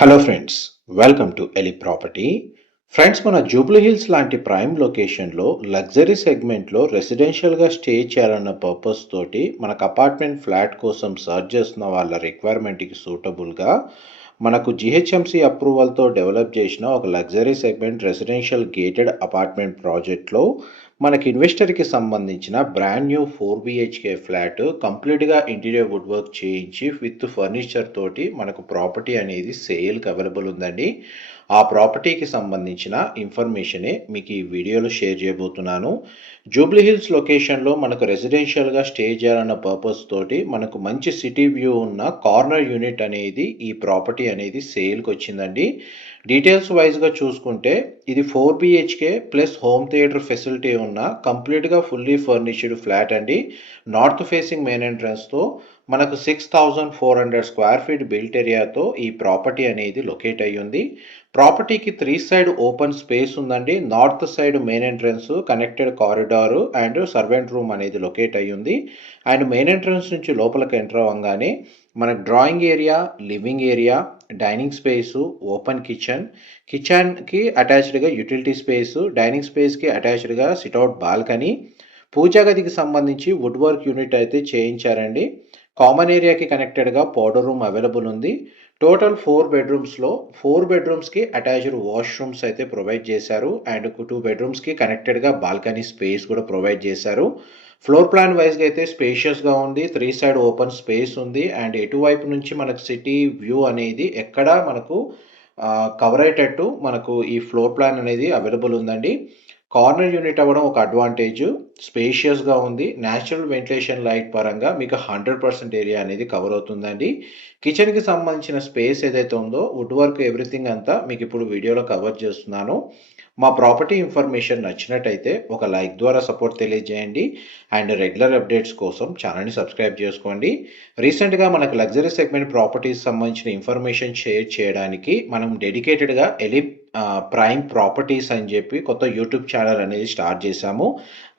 Hello friends, welcome to ఎలి property. Friends, మన జూబ్లీ హిల్స్ లాంటి ప్రైమ్ లొకేషన్లో లగ్జరీ సెగ్మెంట్లో రెసిడెన్షియల్గా స్టే చేయాలన్న పర్పస్ తోటి మనకు అపార్ట్మెంట్ ఫ్లాట్ కోసం సర్చ్ చేస్తున్న వాళ్ళ రిక్వైర్మెంట్కి సూటబుల్గా మనకు జిహెచ్ఎంసి అప్రూవల్తో డెవలప్ చేసిన ఒక luxury segment residential gated apartment ప్రాజెక్ట్లో మనకి ఇన్వెస్టర్కి సంబంధించిన బ్రాండ్ న్యూ 4 BHK ఫ్లాట్ కంప్లీట్గా ఇంటీరియర్ వుడ్ వర్క్ చేయించి విత్ ఫర్నిచర్ తోటి మనకు ప్రాపర్టీ అనేది సేల్కి అవైలబుల్ ఉందండి. ఆ ప్రాపర్టీకి సంబంధించిన ఇన్ఫర్మేషనే మీకు ఈ వీడియోలో షేర్ చేయబోతున్నాను. జూబ్లీ హిల్స్ లొకేషన్లో మనకు రెసిడెన్షియల్గా స్టే చేయాలన్న పర్పస్ తోటి మనకు మంచి సిటీ వ్యూ ఉన్న కార్నర్ యూనిట్ అనేది ఈ ప్రాపర్టీ అనేది సేల్కి వచ్చిందండి. డీటెయిల్స్ వైజ్గా చూసుకుంటే ఇది 4 BHK plus home theatre facility ఉన్న కంప్లీట్గా ఫుల్లీ ఫర్నిష్డ్ ఫ్లాట్ అండి. నార్త్ ఫేసింగ్ మెయిన్ ఎంట్రన్స్తో మనకు 6,400 స్క్వేర్ ఫీట్ బిల్ట్ ఏరియాతో ఈ ప్రాపర్టీ అనేది లొకేట్ అయ్యి ఉంది. ప్రాపర్టీకి 3 సైడ్ ఓపెన్ స్పేస్ ఉందండి. North side main entrance, connected corridor and servant room అనేది లొకేట్ అయ్యి ఉంది. అండ్ మెయిన్ ఎంట్రన్స్ నుంచి లోపలికి ఎంటర్ అవ్వగానే మనకు drawing area, living area, dining space, open కిచెన్కి అటాచ్డ్గా యూటిలిటీ స్పేసు, డైనింగ్ స్పేస్కి అటాచ్డ్గా సిట్అవుట్ బాల్కనీ, పూజా గదికి సంబంధించి వుడ్ వర్క్ యూనిట్ అయితే చేయించారండి. కామన్ ఏరియాకి కనెక్టెడ్గా పౌడర్ రూమ్ అవైలబుల్ ఉంది. టోటల్ 4 బెడ్రూమ్స్లో 4 బెడ్రూమ్స్కి అటాచ్డ్ వాష్రూమ్స్ అయితే ప్రొవైడ్ చేశారు. అండ్ 2 బెడ్రూమ్స్కి కనెక్టెడ్గా బాల్కనీ స్పేస్ కూడా ప్రొవైడ్ చేశారు. ఫ్లోర్ ప్లాన్ వైజ్గా అయితే స్పేషియస్గా ఉంది. 3 సైడ్ ఓపెన్ స్పేస్ ఉంది. అండ్ ఎటువైపు నుంచి మనకు సిటీ వ్యూ అనేది ఎక్కడా మనకు కవర్ అయ్యేటట్టు మనకు ఈ ఫ్లోర్ ప్లాన్ అనేది అవైలబుల్ ఉందండి. కార్నర్ యూనిట్ అవ్వడం ఒక అడ్వాంటేజ్. స్పేషియస్గా ఉంది. న్యాచురల్ వెంటిలేషన్ లైట్ పరంగా మీకు 100% ఏరియా అనేది కవర్ అవుతుందండి. కిచెన్కి సంబంధించిన స్పేస్ ఏదైతే ఉందో వుడ్ వర్క్ ఎవ్రీథింగ్ అంతా మీకు ఇప్పుడు వీడియోలో కవర్ చేస్తున్నాను. మా ప్రాపర్టీ ఇన్ఫర్మేషన్ నచ్చినట్టయితే ఒక లైక్ ద్వారా సపోర్ట్ తెలియజేయండి. అండ్ రెగ్యులర్ అప్డేట్స్ కోసం ఛానల్ని సబ్స్క్రైబ్ చేసుకోండి. రీసెంట్గా మనకు లగ్జరీ సెగ్మెంట్ ప్రాపర్టీస్ సంబంధించిన ఇన్ఫర్మేషన్ షేర్ చేయడానికి మనం డెడికేటెడ్గా ప్రైమ్ ప్రాపర్టీస్ అని చెప్పి కొత్త యూట్యూబ్ ఛానల్ అనేది స్టార్ట్ చేశాము.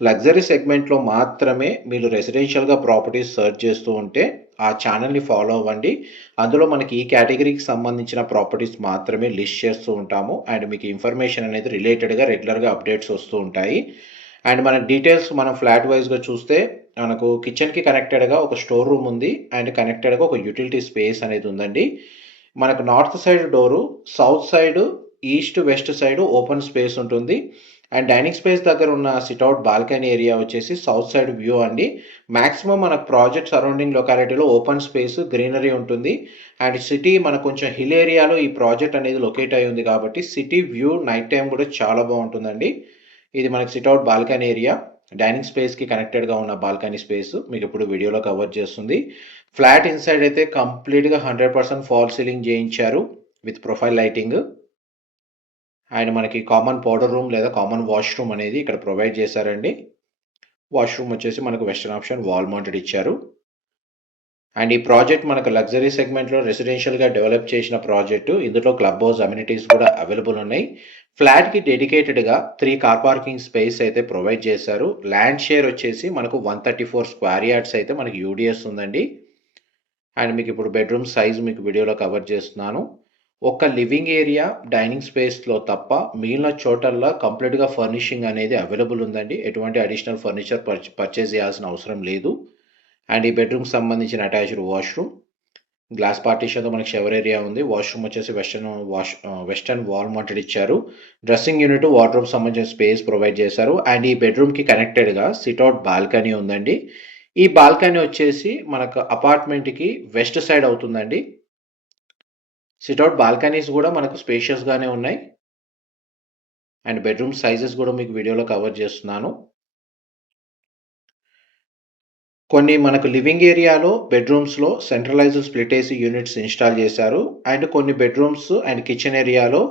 లగ్జరీ సెగ్మెంట్లో మాత్రమే మీరు రెసిడెన్షియల్గా ప్రాపర్టీస్ సర్చ్ చేస్తూ ఉంటే ఆ ఛానల్ని ఫాలో అవ్వండి. అందులో మనకి ఈ కేటగిరీకి సంబంధించిన ప్రాపర్టీస్ మాత్రమే లిస్ట్ చేస్తూ ఉంటాము. అండ్ మీకు ఇన్ఫర్మేషన్ అనేది రిలేటెడ్గా రెగ్యులర్గా అప్డేట్స్ వస్తూ ఉంటాయి. అండ్ మన డీటెయిల్స్ మనం ఫ్లాట్ వైజ్గా చూస్తే మనకు కిచెన్కి కనెక్టెడ్గా ఒక స్టోర్ రూమ్ ఉంది. అండ్ కనెక్టెడ్గా ఒక యూటిలిటీ స్పేస్ అనేది ఉందండి. మనకు north side door, south side, east west side open space ఉంటుంది. అండ్ డైనింగ్ స్పేస్ దగ్గర ఉన్న సిట్అవుట్ బాల్కనీ ఏరియా వచ్చేసి సౌత్ సైడ్ వ్యూ అండి. మ్యాక్సిమం మనకు ప్రాజెక్ట్ సరౌండింగ్ లొకాలిటీలో ఓపెన్ స్పేస్, గ్రీనరీ ఉంటుంది. అండ్ సిటీ మనకు కొంచెం హిల్ ఏరియాలో ఈ ప్రాజెక్ట్ అనేది లొకేట్ అయి ఉంది కాబట్టి సిటీ వ్యూ నైట్ టైం కూడా చాలా బాగుంటుందండి. ఇది మనకి సిట్అవుట్ బాల్కనీ ఏరియా, డైనింగ్ స్పేస్కి కనెక్టెడ్గా ఉన్న బాల్కనీ స్పేస్ మీకు ఇప్పుడు వీడియోలో కవర్ చేస్తుంది. ఫ్లాట్ ఇన్సైడ్ అయితే కంప్లీట్గా 100% ఫాల్ సీలింగ్ చేయించారు విత్ ప్రొఫైల్ లైటింగ్. అండ్ మనకి కామన్ పౌడర్ రూమ్ లేదా కామన్ వాష్రూమ్ అనేది ఇక్కడ ప్రొవైడ్ చేశారండి. వాష్రూమ్ వచ్చేసి మనకు వెస్టర్న్ ఆప్షన్ వాల్ మౌంటెడ్ ఇచ్చారు. అండ్ ఈ ప్రాజెక్ట్ మనకు లగ్జరీ సెగ్మెంట్లో రెసిడెన్షియల్గా డెవలప్ చేసిన ప్రాజెక్టు. ఇందులో క్లబ్ హౌస్ అమ్యూనిటీస్ కూడా అవైలబుల్ ఉన్నాయి. ఫ్లాట్కి డెడికేటెడ్గా 3 కార్ పార్కింగ్ స్పేస్ అయితే ప్రొవైడ్ చేశారు. ల్యాండ్ షేర్ వచ్చేసి మనకు 134 స్క్వేర్ యార్డ్స్ అయితే మనకి యూడిఎస్ ఉందండి. అండ్ మీకు ఇప్పుడు బెడ్రూమ్ సైజ్ మీకు వీడియోలో కవర్ చేస్తున్నాను. ఒక లివింగ్ ఏరియా, డైనింగ్ స్పేస్లో తప్ప మిగిలిన చోటల్లో కంప్లీట్గా ఫర్నిషింగ్ అనేది అవైలబుల్ ఉందండి. ఎటువంటి అడిషనల్ ఫర్నిచర్ పర్చేజ్ చేయాల్సిన అవసరం లేదు. అండ్ ఈ బెడ్రూమ్కి సంబంధించిన అటాచ్డ్ వాష్రూమ్, గ్లాస్ పార్టీషన్తో మనకి షవర్ ఏరియా ఉంది. వాష్రూమ్ వచ్చేసి వెస్టర్న్ వాల్ మౌంటెడ్ ఇచ్చారు. డ్రెస్సింగ్ యూనిట్, వార్డ్రోబ్ సంబంధించిన స్పేస్ ప్రొవైడ్ చేశారు. అండ్ ఈ బెడ్రూమ్కి కనెక్టెడ్గా సిట్అవుట్ బాల్కనీ ఉందండి. ఈ బాల్కనీ వచ్చేసి మనకు అపార్ట్మెంట్కి వెస్ట్ సైడ్ అవుతుందండి. సిట్అవుట్ బాల్కనీస్ కూడా మనకు స్పేషియస్గానే ఉన్నాయి. అండ్ బెడ్రూమ్ సైజెస్ కూడా మీకు వీడియోలో కవర్ చేస్తున్నాను. కొన్ని మనకు లివింగ్ ఏరియాలో బెడ్రూమ్స్లో centralised split AC units install చేశారు. అండ్ కొన్ని బెడ్రూమ్స్ అండ్ కిచెన్ ఏరియాలో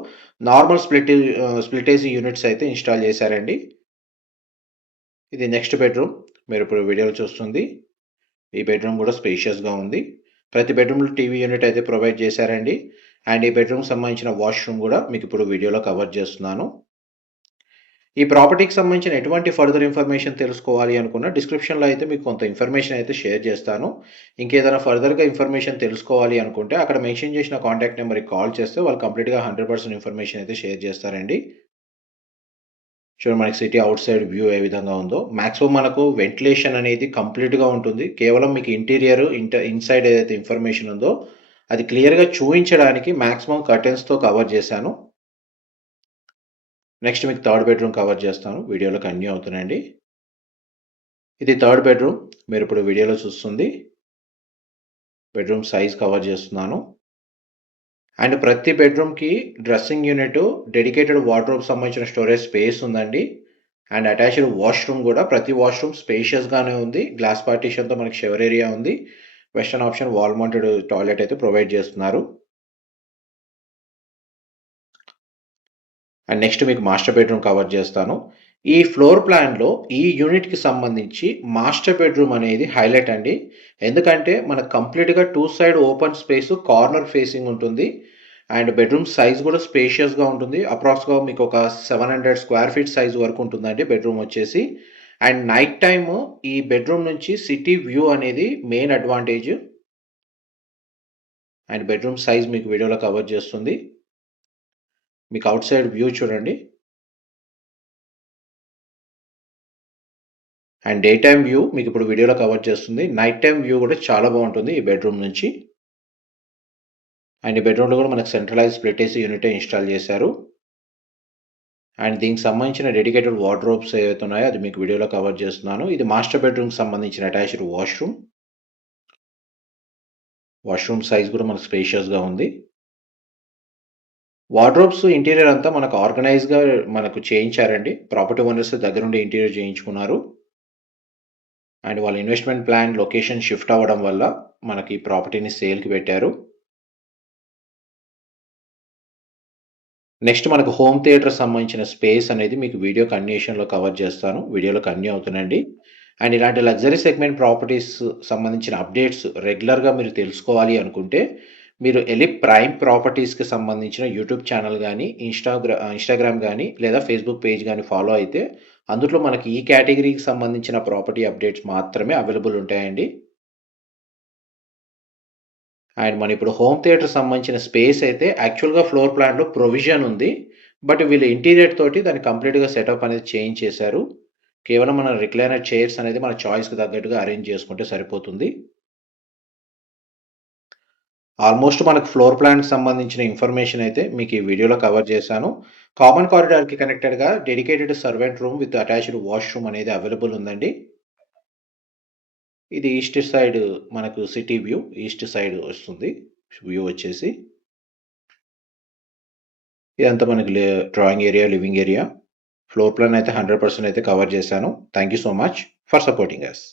నార్మల్ స్ప్లిట్ ఏసీ యూనిట్స్ అయితే ఇన్స్టాల్ చేశారండి. ఇది నెక్స్ట్ బెడ్రూమ్ మీరు ఇప్పుడు వీడియోలో చూస్తుంది. ఈ బెడ్రూమ్ కూడా స్పేషియస్గా ఉంది. ప్రతి బెడ్రూమ్లో టీవీ యూనిట్ అయితే ప్రొవైడ్ చేశారండి. అండ్ ఈ బెడ్రూమ్ సంబంధించిన వాష్రూమ్ కూడా మీకు ఇప్పుడు వీడియోలో కవర్ చేస్తున్నాను. ఈ ప్రాపర్టీకి సంబంధించిన ఎటువంటి ఫర్దర్ ఇన్ఫర్మేషన్ తెలుసుకోవాలి అనుకున్న డిస్క్రిప్షన్‌లో అయితే మీకు కొంత ఇన్ఫర్మేషన్ అయితే షేర్ చేస్తాను. ఇంకేదైనా ఫర్దర్‌గా ఇన్ఫర్మేషన్ తెలుసుకోవాలి అనుకుంటే అక్కడ మెన్షన్ చేసిన కాంటాక్ట్ నంబర్‌కి కాల్ చేస్తే వాళ్ళు కంప్లీట్‌గా 100% ఇన్ఫర్మేషన్ అయితే షేర్ చేస్తారండి. చూడండి మనకి సిటీ ఔట్ సైడ్ వ్యూ ఏ విధంగా ఉందో. మాక్సిమం మనకు వెంటిలేషన్ అనేది కంప్లీట్‌గా ఉంటుంది. కేవలం మీకు ఇంటీరియర్, ఇన్‌సైడ్ ఏదైతే ఇన్ఫర్మేషన్ ఉందో అది క్లియర్‌గా చూయించడానికి మాక్సిమం కర్టెన్స్‌తో కవర్ చేశాను. నెక్స్ట్ మీకు థర్డ్ బెడ్‌రూమ్ కవర్ చేస్తాను. వీడియోలో కంటిన్యూ అవుతున్నాయండి. ఇది థర్డ్ బెడ్‌రూమ్. మీరిప్పుడు వీడియోలో చూస్తుంది. బెడ్‌రూమ్ సైజ్ కవర్ చేస్తున్నాను. అండ్ ప్రతి బెడ్‌రూమ్‌కి డ్రెస్సింగ్ యూనిట్, డెడికేటెడ్ వార్డ్‌రోబ్ సంబంధించిన స్టోరేజ్ స్పేస్ ఉందండి. అండ్ అటాచ్డ్ వాష్‌రూమ్ గూడా ప్రతి వాష్‌రూమ్ స్పేషియస్‌గానే ఉంది. గ్లాస్ పార్టిషన్‌తో మనకి షవర్ ఏరియా ఉంది. Western option wall mounted toilet అయితే ప్రొవైడ్ చేస్తున్నారు. అండ్ నెక్స్ట్ మీకు మాస్టర్ బెడ్‌రూమ్ కవర్ చేస్తాను. ఈ ఫ్లోర్ ప్లాన్‌లో ఈ యూనిట్‌కి సంబంధించి మాస్టర్ బెడ్‌రూమ్ అనేది హైలైట్ అండి. ఎందుకంటే మనకు కంప్లీట్‌గా 2 side open space corner facing ఉంటుంది. అండ్ బెడ్‌రూమ్ సైజ్ కూడా స్పేషియస్‌గా ఉంటుంది. అప్రాక్స్‌గా మీకు ఒక 700 స్క్వేర్ ఫీట్ సైజ్ వరకు ఉంటుందండి బెడ్‌రూమ్ వచ్చేసి. అండ్ నైట్ టైమ్ ఈ బెడ్‌రూమ్ నుంచి సిటీ వ్యూ అనేది main advantage. And bedroom size మీకు వీడియోలో కవర్ చేస్తుంది. మీకు ఔట్ సైడ్ వ్యూ చూడండి. అండ్ డే టైమ్ వ్యూ మీకు ఇప్పుడు వీడియోలో కవర్ చేస్తుంది. నైట్ టైమ్ వ్యూ కూడా చాలా బాగుంటుంది ఈ బెడ్రూమ్ నుంచి. అండ్ ఈ బెడ్రూమ్లో కూడా మనకు centralise split AC unit install చేశారు. అండ్ దీనికి సంబంధించిన డెడికేటెడ్ వార్డ్రోబ్స్ ఏవైతే ఉన్నాయో అది మీకు వీడియోలో కవర్ చేస్తున్నాను. ఇది మాస్టర్ బెడ్రూమ్కి సంబంధించిన అటాచ్డ్ వాష్రూమ్. వాష్రూమ్ సైజ్ కూడా మనకు స్పేషియస్గా ఉంది. వార్డ్రోబ్స్ ఇంటీరియర్ అంతా మనకు ఆర్గనైజ్గా మనకు చేయించారండి. ప్రాపర్టీ ఓనర్స్ దగ్గరుండి ఇంటీరియర్ చేయించుకున్నారు. అండ్ వాళ్ళ ఇన్వెస్ట్మెంట్ ప్లాన్ లొకేషన్ షిఫ్ట్ అవ్వడం వల్ల మనకి ప్రాపర్టీని సేల్కి పెట్టారు. నెక్స్ట్ మనకు హోమ్ థియేటర్ సంబంధించిన స్పేస్ అనేది మీకు వీడియో కంటిన్యూషన్‌లో కవర్ చేస్తాను. వీడియోలో కంటిన్యూ అవుతుందండి. అండ్ ఇలాంటి లగ్జరీ సెగ్మెంట్ ప్రాపర్టీస్ సంబంధించిన అప్డేట్స్ రెగ్యులర్‌గా మీరు తెలుసుకోవాలి అనుకుంటే, మీరు ఎలిప్ ప్రైమ్ ప్రాపర్టీస్‌కి సంబంధించిన యూట్యూబ్ ఛానల్ గానీ, ఇన్‌స్టాగ్రామ్ గానీ, లేదా ఫేస్‌బుక్ పేజ్ గానీ ఫాలో అయితే, అందులో మనకి ఈ కేటగిరీకి సంబంధించిన ప్రాపర్టీ అప్డేట్స్ మాత్రమే అవైలబుల్ ఉంటాయండి. అండ్ మన ఇప్పుడు హోమ్ థియేటర్ సంబంధించిన స్పేస్ అయితే యాక్చువల్‌గా ఫ్లోర్ ప్లాన్‌లో ప్రొవిజన్ ఉంది. బట్ వీళ్ళు ఇంటీరియర్ తోటి దాన్ని కంప్లీట్‌గా సెటప్ అనేది చేంజ్ చేశారు. కేవలం మన రిక్లైనర్ చైర్స్ అనేది మన చాయిస్‌కి తగ్గట్టుగా అరేంజ్ చేసుకుంటే సరిపోతుంది. ఆల్మోస్ట్ మనకు ఫ్లోర్ ప్లాన్‌కి సంబంధించిన ఇన్ఫర్మేషన్ అయితే మీకు ఈ వీడియోలో కవర్ చేశాను. కామన్ కారిడార్‌కి కనెక్టెడ్‌గా dedicated servant room with attached washroom అనేది అవైలబుల్ ఉందండి. ఇది ఈస్ట్ సైడ్ మనకు సిటీ వ్యూ. ఈస్ట్ సైడ్ వస్తుంది వ్యూ వచ్చేసి. ఇదంతా మనకి drawing area, living area. Floor plan అయితే 100% అయితే కవర్ చేశాను. Thank you so much for supporting us.